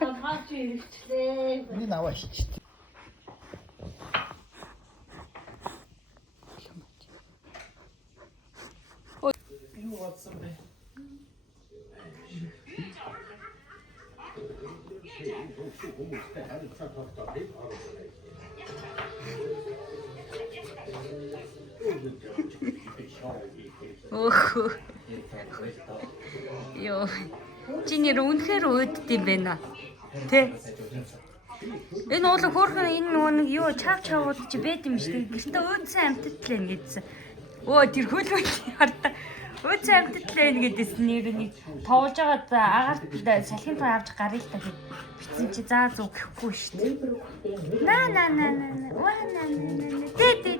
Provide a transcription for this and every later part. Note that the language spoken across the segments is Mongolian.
Толгойч ирвчлээ. Энэ аваа шít. Юу бодсон бэ? Өөх. Йоо. Чи нэр үнэхээр өөдд юм байна. Тэ. Энэ уул хөөрхөн энэ нэг юу чав чавууд чи бэд юм шүү дээ. Гэртээ өөдсөн амтд л ингэдсэн. Өө тэр хөлөө хардаа. Өөдсөн амтд л ингэдсэн нэр нэг тоолж байгаад агаарт салхин тоо авч гарыг та гэж битсэн чи заа зүг гэхгүй шүү дээ. Наа. Ваа наа. Тэ.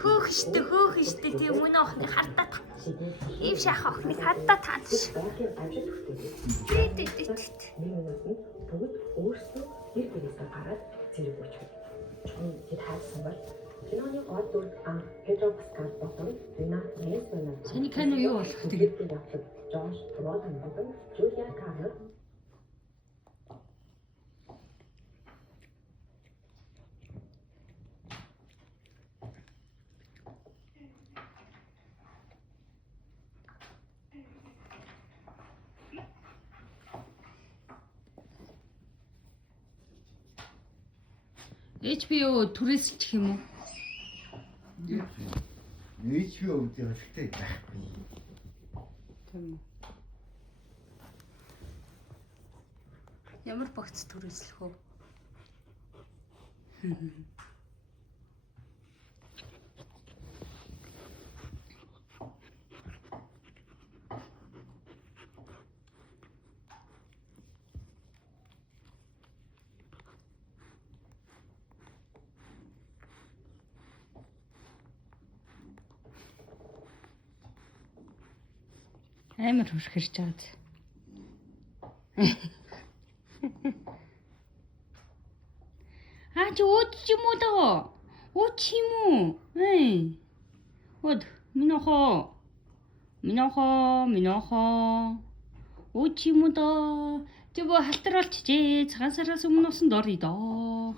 Хөөх штэ тийм үнэ охны хардаа та. Ив шах охны хардаа таадш. Тэ. Бүгд өөрсдөө гэр бүлээсээ гараад зэрэг өчгөө. Чон тэд хайсан бол киноны гол дүр Педро Паскал болон Рина Мэнсона. Саний кино юу болох тэгээд Жош Бролин болон Жулия Карл. HBO түрээсэлчих юм уу? HBO үүдээ хэрэгтэй байхгүй. Тийм үү. Ямар багц түрээслэх вэ? Амар хурхирч байгаад. Чи өөд ч юм уу даа? Өөд ч юм уу? Өөд минохоо. Өөд ч юм уу даа? Чи бо халтруулч жээ. Цагаан сараас өмнө усан дор идоо.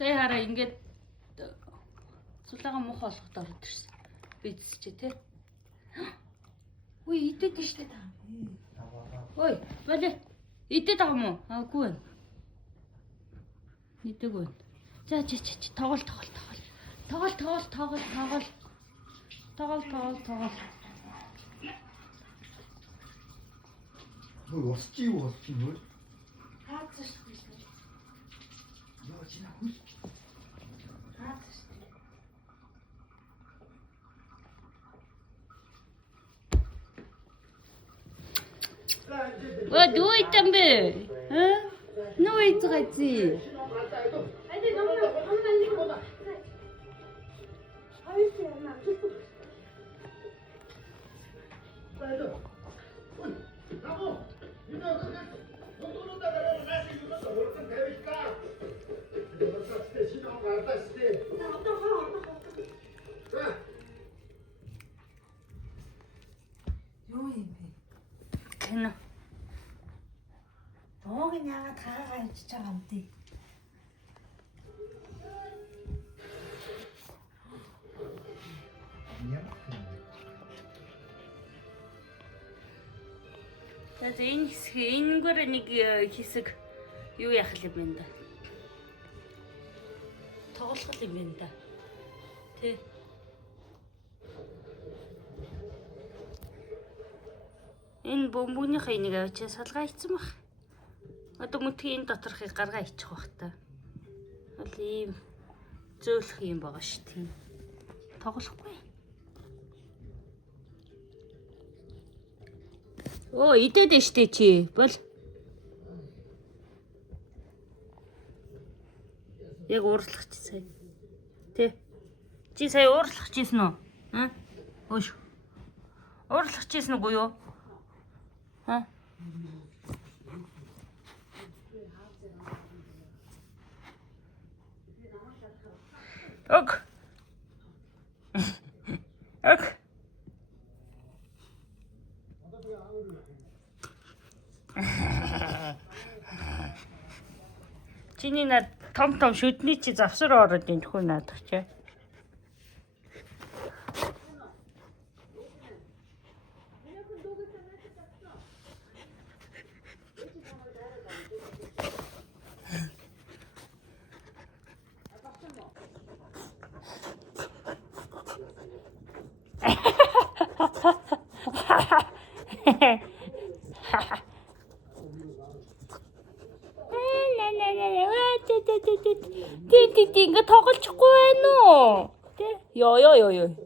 Сая хараа ингээд сулаага муухай болох дор ирсэн. Бидс чи тэ. Ой, идэт штэ та. Ой, болоо. Идэт байгаа мó? Аагүй байна. Идэг байна. За тоглол. Өө усч юу болсон бэ? Хаацсан шүү дээ. Яа чи наа хүс. Хаацсан шүү дээ. Өө дүй тамбэ. Нөө ицгээци. Хайди номер. Хайди яна. Юу юм бэ? Кино. Доог нь яагаад хаагаа ичж байгаа юм бэ? За энэгээр нэг хэсэг юу яах юм бэ да? Тоглох юм байна да. Тэ. Энэ бөмбөгнийхээ энийг авчаа салгаа ицсэн баг. Одоо мөтгийн доторхыг гаргаа ичих бах та. Бол ийм зөөлөх юм байгаа шүү тийм. Тоглохгүй. Оо, идэд нь штэ чи. Бол. Яг уурлах чи сая. Тэ. Чи сая уурлах чийсэн үү? Өөш. Уурлах чийсэн үгүй юу? Ок. том шүдний чи завсар ороод энэ хүн наадах чи. Ти ингээ тоглочихгүй байна уу? Тэ? Ёо. Яа.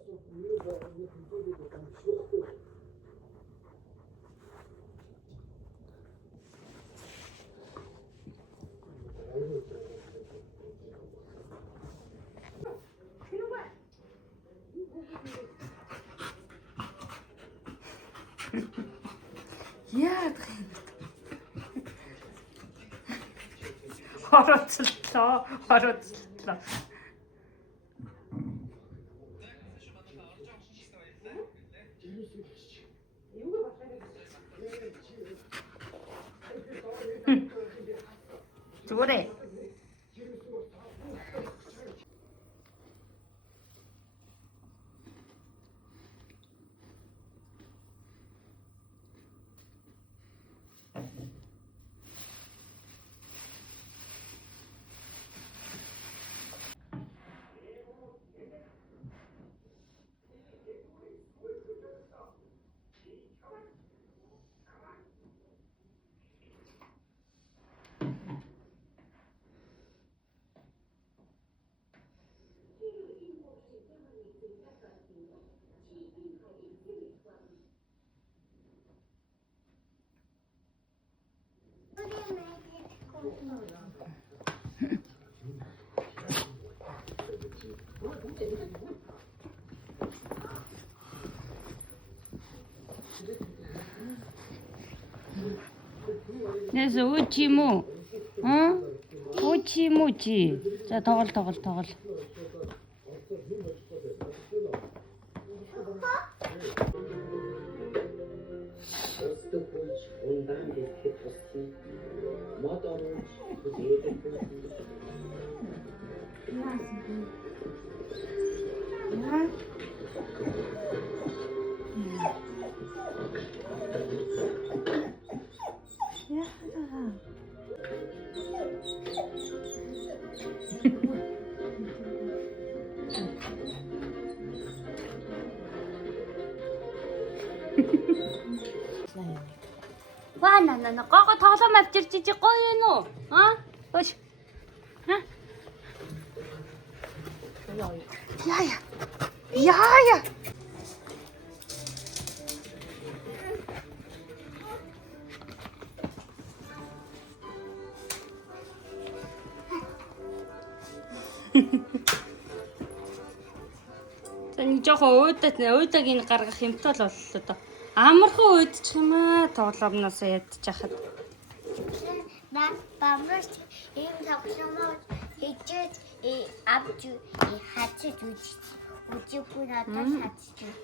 Хорооцлоо. Зүгээр. Нэс ууч юм уу? Ууч юм уу чи? За тоглол. Ваа на гого тоглоом авчирч чи гоё юм уу? Өш. Яа. Тэн жоохон уудаг энэ гаргах юмтай л боллоо доо. Амархан уудчих юм аа тоглоомноос ядчихад. На бамраш ийм тоглоомоо хийжээд авч хатчих үжиггүй надад хатчих.